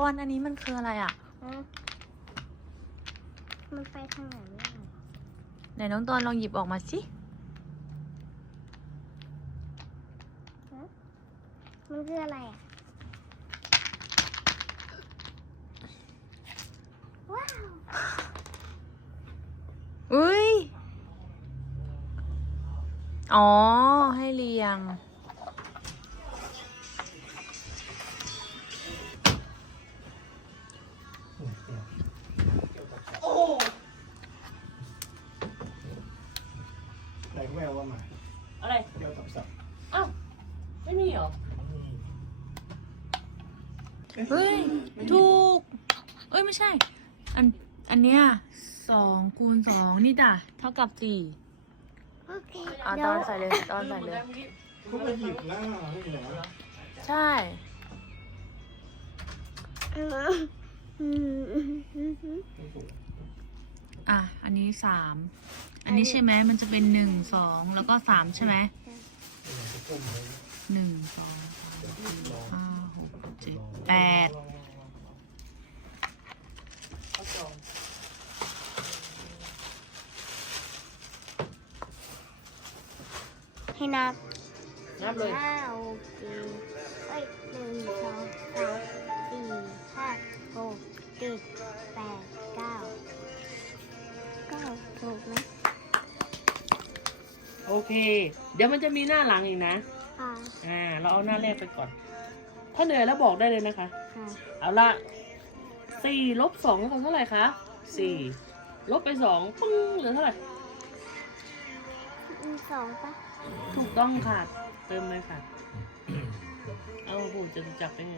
ะวันอันนี้มันคืออะไรอะฮะมันไปทางไหนไม่รู้ไหนน้องตะวันลองหยิบออกมาสิ มันคืออะไรอะ ว้าว อุ้ย อ๋อ ให้เรียง แต่แววว่ามาอะไรเดี๋ยวตับสับอ้าว ไม่มีเหรอ เฮ้ย ถูก เอ้ย ไม่ใช่ อัน อันเนี้ยสองคูณสองนี่จ้ะเท่ากับสี่โอเคอะเดี๋ตยอวนใส่เลยตอนใส่เลยก็ไปหยิบแล้วไม่มีแล้ว ใช่อืมอืม อืมอืมอืมไม่ถูกอะ อันนี้สาม อันนี้ใช่ไหม มันจะเป็นหนึ่งสองแล้วก็สามใช่ไหมจะก้มเลยหนึ่งสองสามสี่ห้าหกเจ็ดแปดเอาจองให้นับนับเลยห้าหกเจ็ด จ็ดแปดเก้าเก้าถูกไหมโอเค เดี๋ยวมันจะมีหน้าหลังอีกนะ ค่ะ อ่า เราเอาหน้าแรกไปก่อน ถ้าเหนื่อยแล้วบอกได้เลยนะคะ ค่ะเอาละสี่ลบสองเท่าไหร่คะสี่ลบไปสองปึ้งเหลือเท่าไหร่อืมสองปะถูกต้องค่ะ เติมเลยค่ะ เอาผมจะจับได้ไง